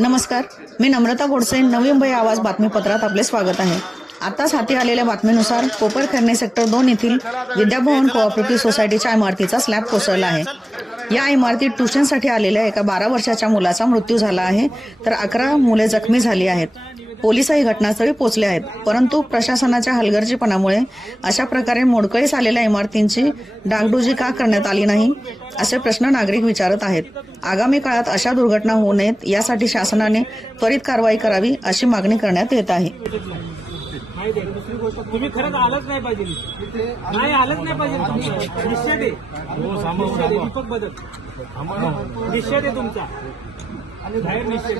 नमस्कार, मी नम्रता गोडसे, नवी मुंबई आवाज बातमीपत्रात आपले स्वागत आहे। आताच हाती आलेल्या बातमीनुसार कोपरखैरणे सेक्टर 2 येथील विद्याभवन कोऑपरेटिव्ह सोसायटीच्या इमारतीचा स्लॅब कोसळला आहे। या इमारतीत ट्युशनसाठी आलेल्या एका 12 वर्षाच्या मुलाचा मृत्यू झाला आहे, तर 11 मुले जखमी झाली आहेत। पोलिसही घटनास्थळी पोहोचले आहेत, परंतु प्रशासनाच्या हलगर्जीपणामुळे अशा प्रकारे मोडकळीस आलेल्या इमारतींची डागडुजी का करण्यात आली नाही, असे प्रश्न नागरिक विचारत आहेत। आगामी काळात अशा दुर्घटना होऊ नयेत यासाठी शासनाने त्वरित कारवाई करावी अशी मागणी करण्यात येत आहे। दुसरी गोष्ट तुम्ही खरंच आलंच नाही पाहिजे, नाही आलंच नाही पाहिजे। निश्चित आहे दीपक बदल निश्चित आहे तुमचा आणि बाहेर निश्चित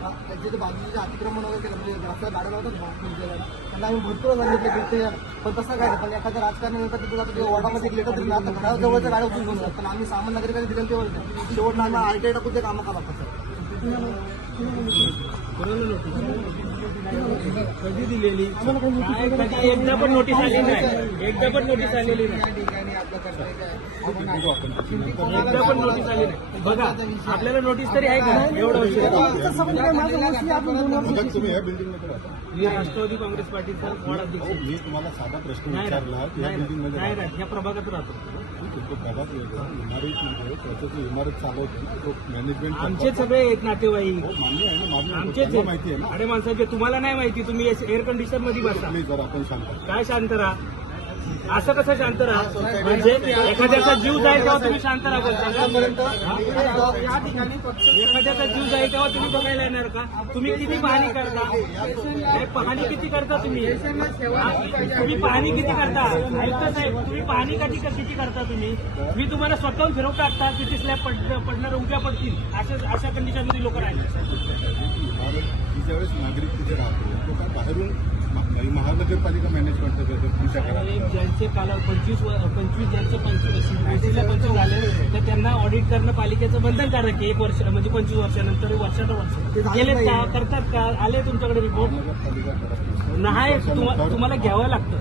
त्यांचे बाजूचे अतिक्रमण वगैरे केलं म्हणजे रस्त्याला गाड्या लावतात त्यांना आम्ही भरपूर सांगितलं की ते पण तसं काय पण एखाद्या राजकारणानंतर तिथे जातो किंवा वॉर्डामध्ये गेलं तरी आता घराजवळच्या गाड्या उचलून घेऊन जातात, पण आम्ही सामान्य नागरिकांनी दिलं तेवढं शेवटला आम्ही आरटीआय टाकून ते कामं का लागतात कधी दिलेली एकदा पण नोटीस आली नाही, एकदा पण नोटीस आलेली नाही, एकदा पण नोटीस आली नाही। बघा आपल्याला नोटीस तरी आहे का एवढं वर्ष? मी राष्ट्रवादी काँग्रेस पार्टीचा वॉर्ड अध्यक्ष। मी तुम्हाला साधा प्रश्न विचारला या बिल्डिंगमध्ये नाही या प्रभागात राहतो। तो प्रभाग इमारतीमध्ये त्याची इमारत चालवतो तो मॅनेजमेंट आमचे सगळे एक नातेवाईक मान्य आहे ना, मान्य आमचेच माहिती आहे ना। अरे माणसाचे तुम्हाला नाही माहिती, तुम्ही एअर कंडिशन मध्ये बसता। प्लीज जरा आपण शांत काय शांत राहा, असं कसं शांत राहा? म्हणजे एखाद्याचा जीव जाईल तेव्हा तुम्ही शांत राहा बोलता? एखाद्याचा जीव जाईल तेव्हा तुम्ही बघायला येणार का? तुम्ही किती पाहणी करता? पाहणी किती करता तुम्ही? तुम्ही पाहणी किती करता? ऐकता साहेब, तुम्ही पाहणी किती करता तुम्ही? मी तुम्हाला स्वतःहून फिरवून टाकता किती स्लॅब पडणार उद्या पडतील अशा कंडिशन मध्ये लोक राहिले। ही ज्यावेळेस नागरिक तिथे राहतो तो काय बाहेरून महानगरपालिका मॅनेजमेंट तुमच्या ज्यांचे काल 25 ज्यांचे 25 झाले तर त्यांना ऑडिट करणं पालिकेचं बंधनकारक आहे। 1 वर्ष म्हणजे 25 वर्षानंतर वर्ष गेलेत का, करतात का, आले तुमच्याकडे रिपोर्ट? नाही, तुम्हाला घ्यावं लागतं।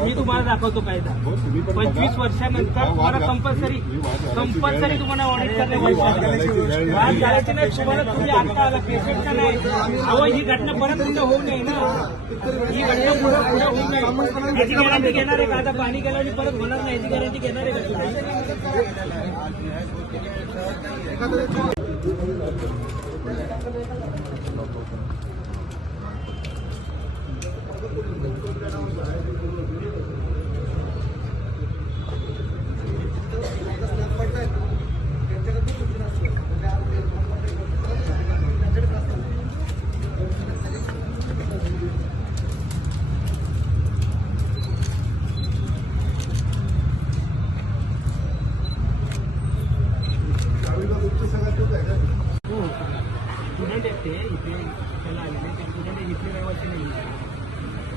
मी तुम्हाला दाखवतो कायदा। 25 वर्षानंतर तुम्हाला कंपल्सरी तुम्हाला ऑडिट करणे वाद घालायची नाही तुम्हाला। तुम्ही आता आला पेशंटचा नाही, अहो ही घटना परत पुढे होऊ नये ना, ही घटना पुढे होऊ नये याची गॅरंटी घेणार आहे का? आता पाणी गेलं आणि परत होणार नाही याची गॅरंटी घेणार आहे का? स्टुडंट आहेत ते इथे त्याला आलेले ते स्टुडंट इथले रहिवासी नाही,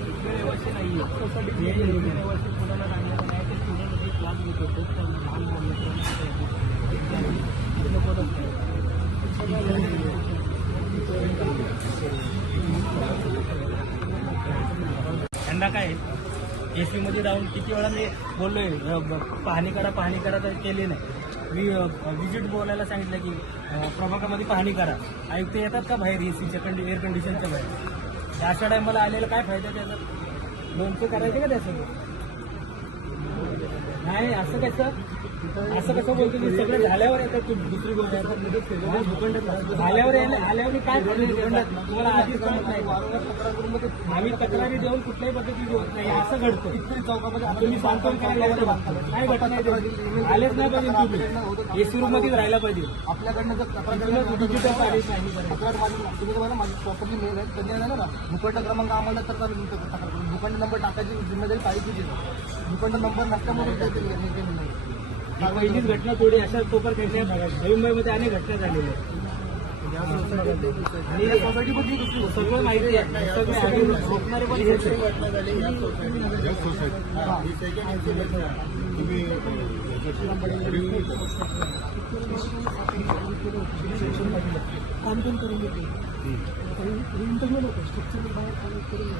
इथले रहिवासी नाही रहिवासी कोणाला सांगण्याचं नाही। ते स्टुडंट हे क्लास घेत होते लहान त्यांना काय एसी मध्ये जाऊन किती वेळा मी बोललोय पाहणी करा तर केली नाही। मी व्हिजिट बोलायला सांगितलं की प्रभागामध्ये पाहणी करा, आयुक्त येतात का बाहेर एसीच्या एअर कंडिशनच्या बाहेर? अशा टायमाला आलेला काय फायदा त्याचा? लोनचं करायचं का त्याचं? नाही, असं कसं बोलतो मी? सगळं झाल्यावर येतात तुम्ही। दुसरी गोष्ट आल्यावर काय तुम्हाला आधीच कळत नाही? आम्ही तक्रारी देऊन कुठल्याही पद्धतीची होत नाही, असं घडतं चौकामध्ये। तुम्ही सांगतो काय घटना आलेच नाही पाहिजे, तुम्ही एसी रूम मध्येच राहायला पाहिजे। आपल्याकडनं जर तक्रार डिजिटल तारीख नाही तुम्ही तुम्हाला माझी प्रॉपर्टी मेल आहे त्यांनी आहे ना भूखंड क्रमांक आम्हाला तर चालू तक्रार करून भूखंड नंबर टाकायची जिम्मेदारी पाहिजे देतो। भूखंड नंबर नसल्यामुळे पहिलीच घटना थोडी अशा कोपरखैरणे नवी मुंबईमध्ये अनेक घटना झालेल्या आहेत आणि सोसायटीमध्ये सगळं माहिती आहे, सगळे रोखणारे पण हेच काम करून येते इंटरव्ह्यू होतं स्ट्रक्चर बाहेर करून